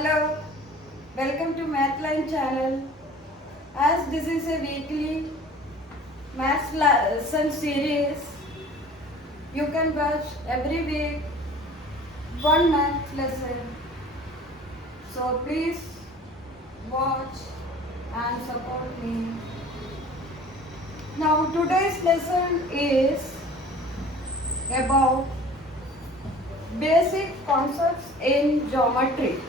Hello, welcome to Mathline channel. As this is a weekly math lesson series, you can watch every week one math lesson. So please watch and support me. Now today's lesson is about basic concepts in geometry.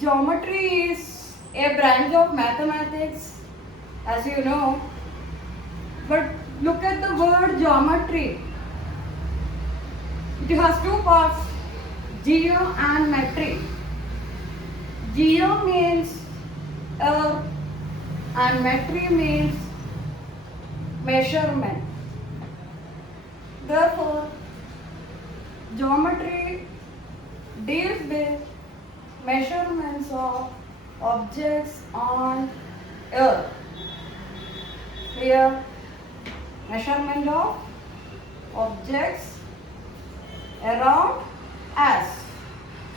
Geometry is a branch of mathematics, as you know. But look at the word geometry. It has two parts, geo and metry. Geo means earth and metry means measurement. Therefore, geometry deals with measurements of objects on earth. Here, measurement of objects around us.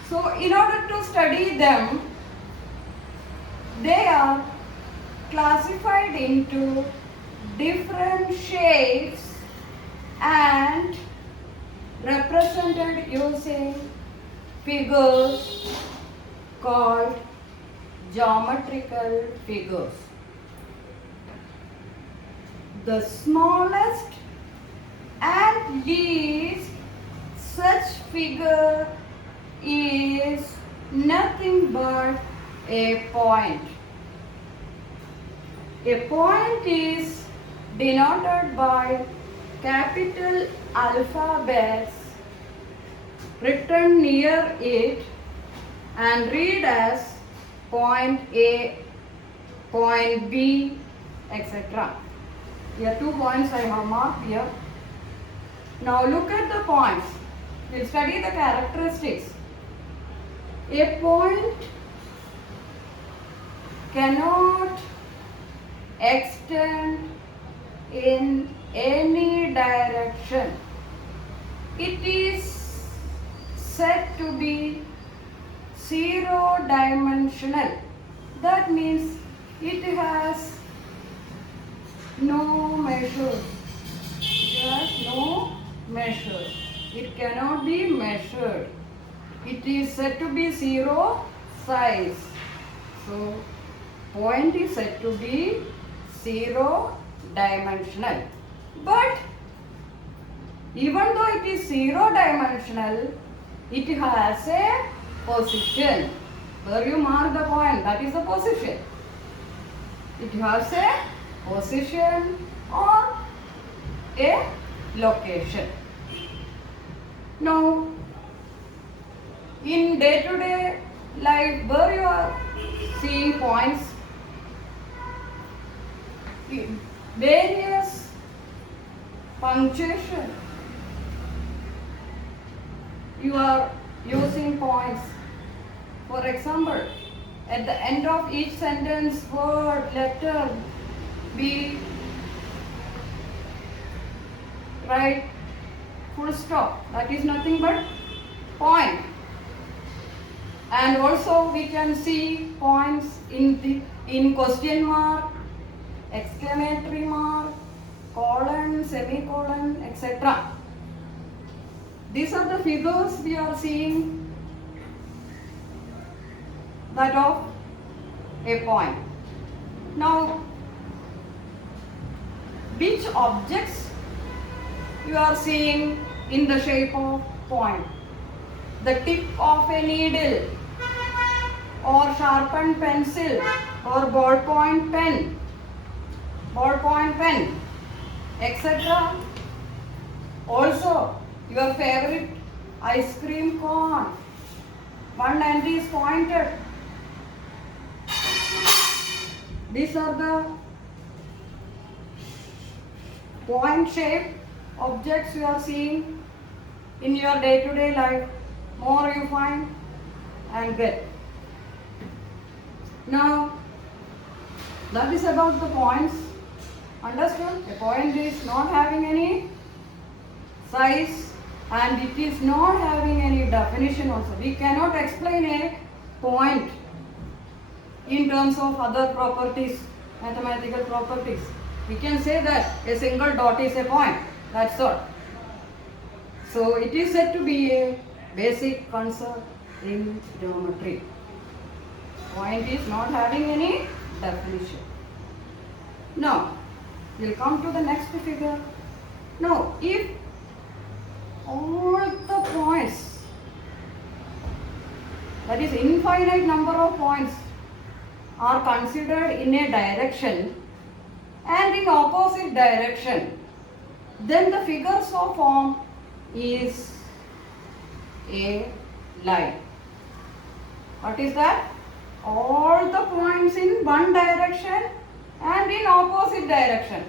So, in order to study them, they are classified into different shapes and represented using figures called geometrical figures. The smallest and least such figure is nothing but a point. A point is denoted by capital alphabets written near it and read as point A, point B, etc. Here 2 points I have marked here. Now look at the points. We'll study the characteristics. A point cannot extend in any direction. It is said to be zero dimensional. That means it has no measures. It has no measures. It cannot be measured. It is said to be zero size. So, point is said to be zero dimensional. But even though it is zero dimensional, it has a position. Where you mark the point, that is the position. It has a position or a location. Now, in day-to-day life, where you are seeing points, various punctuation, you are using points. For example, at the end of each sentence, word, letter, be write full stop. That is nothing but point. And also we can see points in question mark, exclamatory mark, colon, semicolon, etc. These are the figures we are seeing that of a point. Now, which objects you are seeing in the shape of point? The tip of a needle or sharpened pencil or ballpoint pen, etc. Also, your favorite ice cream cone. One end is pointed. These are the point shaped objects you are seeing in your day-to-day life. More you find and get. Now, that is about the points. Understood? A point is not having any size and it is not having any definition also. We cannot explain a point in terms of other properties, mathematical properties. We can say that a single dot is a point. That's all. So it is said to be a basic concept in geometry. Point is not having any definition. Now, we'll come to the next figure. Now, if all the points, that is infinite number of points, are considered in a direction and in opposite direction, then the figure so formed is a line. What is that? All the points in one direction and in opposite direction.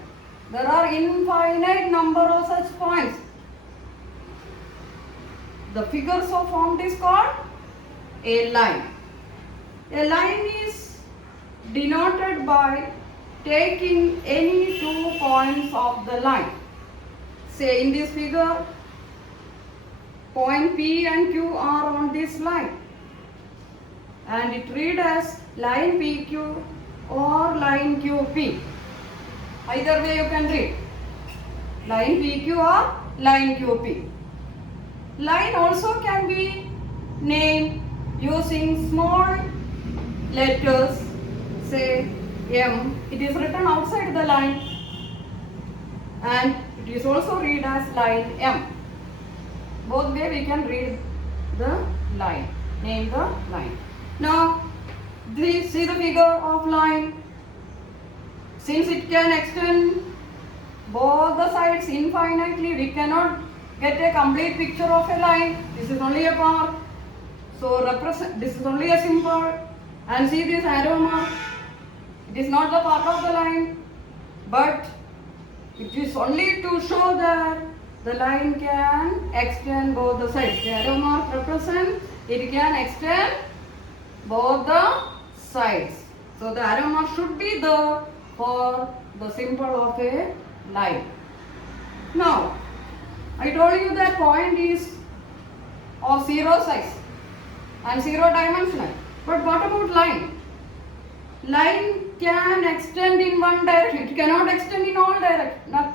There are infinite number of such points. The figure so formed is called a line. A line is denoted by taking any 2 points of the line. Say in this figure, point P and Q are on this line, and it read as line PQ or line QP. Either way you can read, line PQ or line QP. Line also can be named using small letters, say M. It is written outside the line, and it is also read as line M. Both way we can read the line, name the line. Now, see the figure of line. Since it can extend both the sides infinitely, we cannot get a complete picture of a line. This is only a part. So this is only a symbol. And see this arrow mark. It is not the part of the line, but it is only to show that the line can extend both the sides. The arrow mark represents it can extend both the sides. So the arrow mark should be there for the symbol of a line. Now, I told you that point is of 0 size and 0 dimensional. But what about line? Line can extend in one direction. It cannot extend in all directions.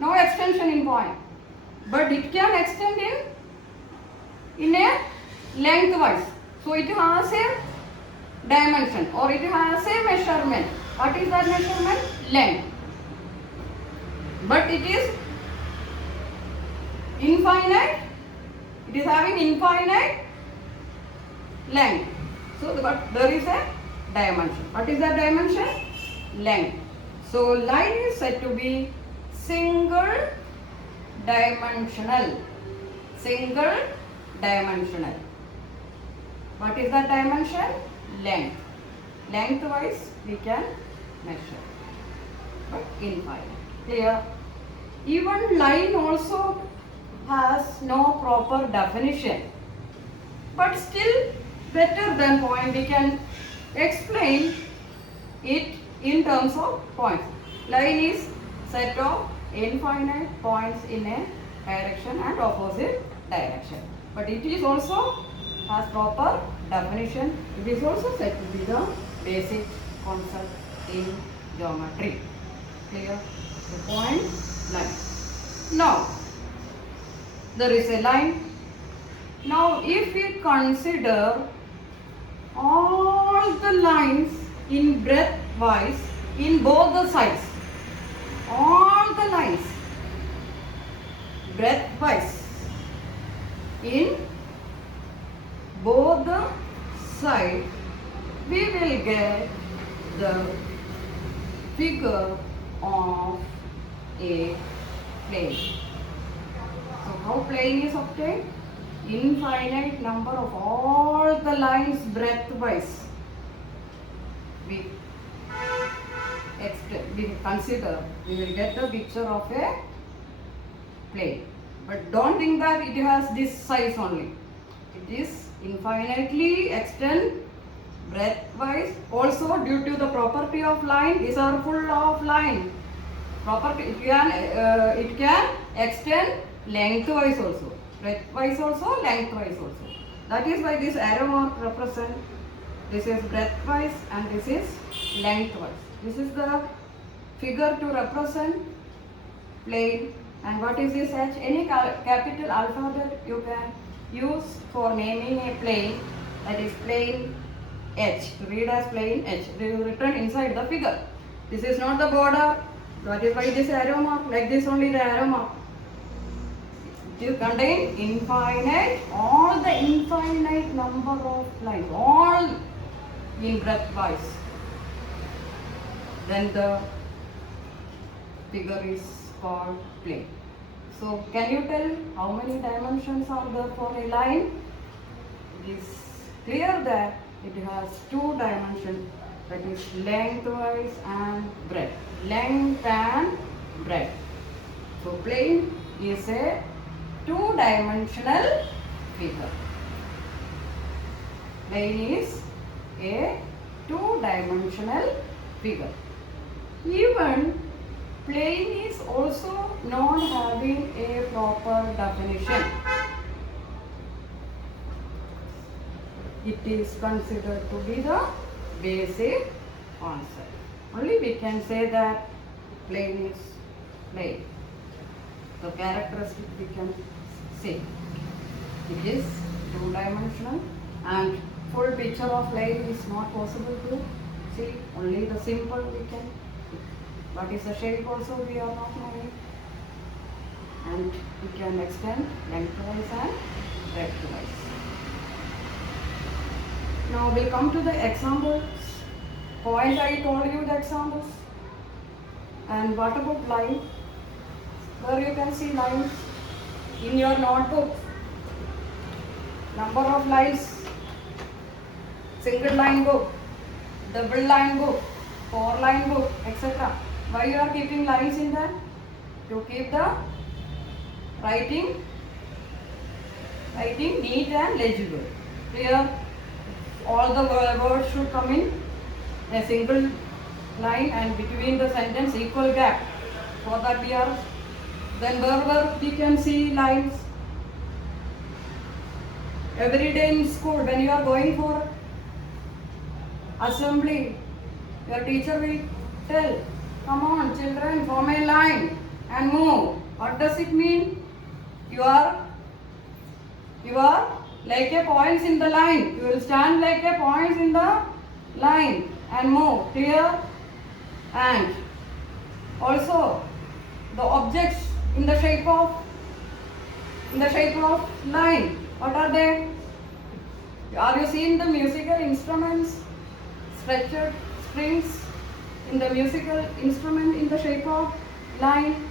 No extension in point. But it can extend in a lengthwise. So it has a dimension or it has a measurement. What is that measurement? Length. But it is infinite. It is having infinite length. So there is a dimension. What is that dimension? Length. So line is said to be single dimensional. Single dimensional. What is that dimension? Length. Lengthwise we can measure, but infinite. Clear? Even line also has no proper definition, but still better than point. We can explain it in terms of points. Line is set of infinite points in a direction and opposite direction, but it is also has proper definition. It is also said to be the basic concept in geometry. Clear? The point, line. Now, there is a line. Now, if we consider all the lines in breadth wise in both the sides, all the lines breadth wise in both the sides, we will get the figure of a plane. So how plane is obtained? Infinite number of all the lines breadth wise. We consider, we will get the picture of a plane. But don't think that it has this size only. It is infinitely extend breadth wise. Also, due to the property of line, these are full of line. Property, it can extend lengthwise also. breadthwise also, lengthwise also. That is why this arrow mark represent this is breadthwise and this is lengthwise. This is the figure to represent plane. And what is this H? Any capital alphabet you can use for naming a plane, that is plane H. To read as plane H. They will written inside the figure. This is not the border. That is why this arrow mark, like this only the arrow mark. It contains infinite, all the infinite number of lines, all in breadthwise. Then the figure is called plane. So can you tell how many dimensions are there for a line? It is clear that it has two dimensions, that is lengthwise and breadth. Length and breadth. So plane is a two-dimensional figure. Plane is a two-dimensional figure. Even plane is also not having a proper definition. It is considered to be the basic concept. Only we can say that plane is plane. The characteristic we can say. It is two-dimensional and full picture of plane is not possible to see. Only the simple we can. What is the shape also we are not knowing. And we can extend lengthwise and breadthwise. Now we'll come to the examples. Point I told you the examples. And what about line? Where you can see lines in your notebook. Number of lines. Single line book, double line book, 4-line book, etc. Why you are keeping lines in there? To keep the writing neat and legible. Here all the words should come in a single line and between the sentence equal gap. For that we are, then wherever we can see lines. Every day in school when you are going for assembly, your teacher will tell, come on children, form a line and move. What does it mean? You are like a points in the line. You will stand like a points in the line and move here. And also the objects in the shape of line. What are they? Are you seeing the musical instruments? Stretched strings in the musical instrument in the shape of line.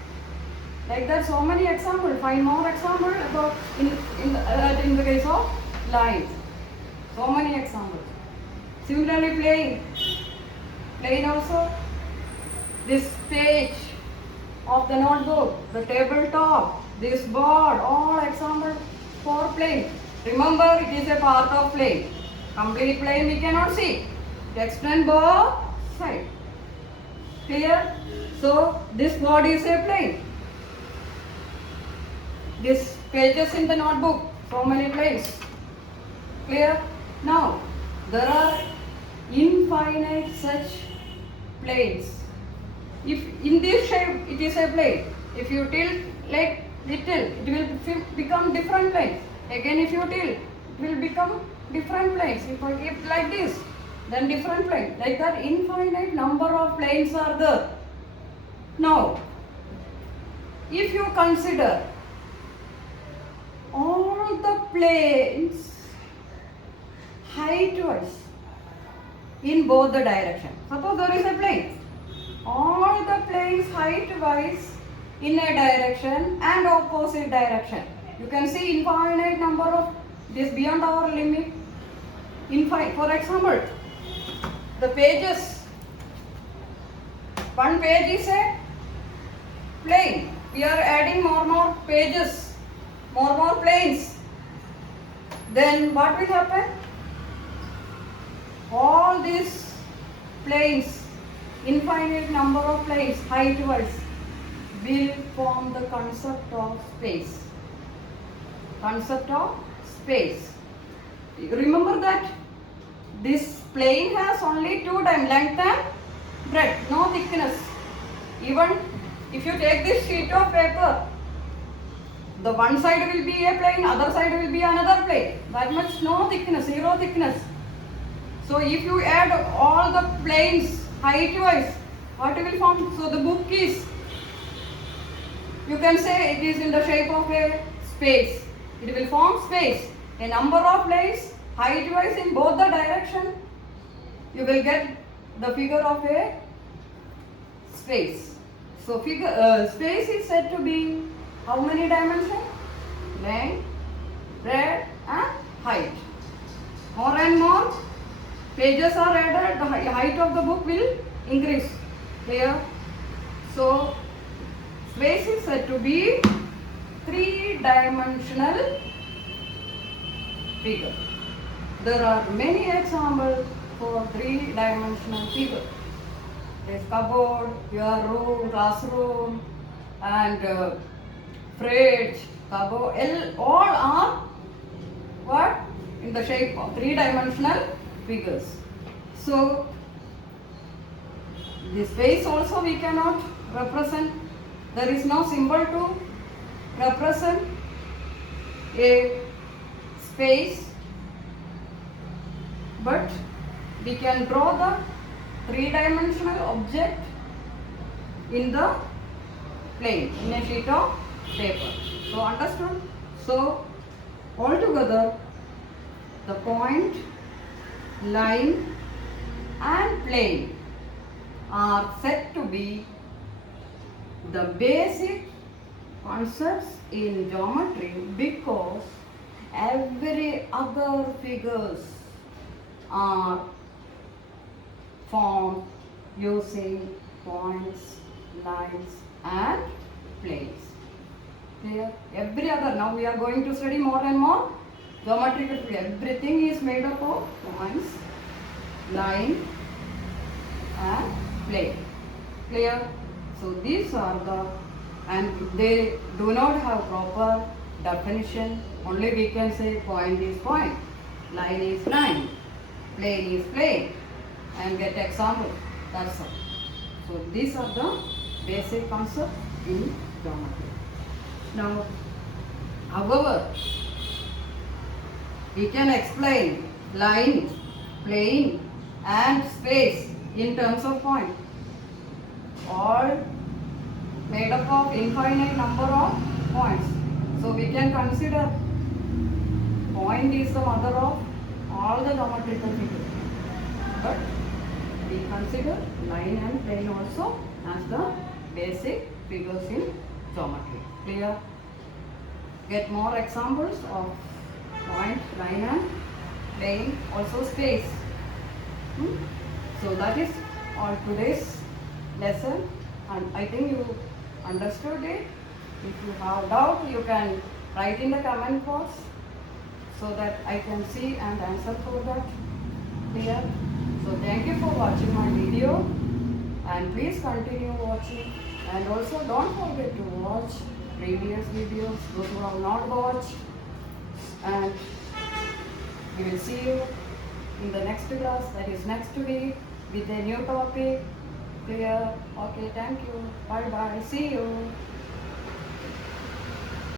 Like that, so many examples. Find more examples about in the case of lines. So many examples. Similarly, plane also. This page of the notebook, the tabletop, this board, all examples for plane. Remember, it is a part of plane. Complete plane we cannot see. Extend both sides. Clear? So this board is a plane. These pages in the notebook, so many planes. Clear? Now there are infinite such planes. If in this shape it is a plane, if you tilt like little, it will become different planes. Again, if you tilt, it will become different planes. If I keep like this, then different planes. Like that, infinite number of planes are there. Now, if you consider all the planes height-wise in both the directions. Suppose there is a plane. All the planes height-wise in a direction and opposite direction. You can see infinite number of this beyond our limit. Infinite. For example, the pages. One page is a plane. We are adding more pages, more planes. Then what will happen? All these planes, infinite number of planes height-wise, will form the concept of space. concept of space. Remember that this plane has only two dimensions, length and breadth, no thickness. Even if you take this sheet of paper, the one side will be a plane, other side will be another plane. That much no thickness, zero thickness. So if you add all the planes height wise, what will form? So the book is, you can say it is in the shape of a space. It will form space. A number of planes height wise in both the direction, you will get the figure of a space. So space is said to be how many dimensions? Length, breadth and height. More and more pages are added, the height of the book will increase. Clear? So space is said to be three-dimensional figure. There are many examples for three-dimensional figure. There is cupboard, your room, classroom, and fridge, cupboard. All are what? In the shape of three-dimensional figures. So this space also we cannot represent. There is no symbol to represent a space, but we can draw the three-dimensional object in the plane, in a sheet of paper. So understood? So altogether the point, line and plane are said to be the basic concepts in geometry because every other figures are formed using points, lines and planes. Clear? Every other, now we are going to study more and more geometrical figure. Everything is made up of points, line and plane. Clear? So these are the, and they do not have proper definition. Only we can say point is point, line is line, plane is plane, and get example. That's all. So these are the basic concepts in geometry. Now, however, we can explain line, plane and space in terms of point. All made up of infinite number of points. So we can consider point is the mother of all the geometrical figures. But we consider line and plane also as the basic figures in geometry. Clear? Get more examples of point, line and plane, also space. So that is all today's lesson, and I think you understood it. If you have doubt, you can write in the comment box so that I can see and answer for that. Clear? So thank you for watching my video, and please continue watching, and also don't forget to watch previous videos, those who have not watched, and we will see you in the next class, that is next week, with a new topic. Clear? Okay, thank you. Bye bye. See you.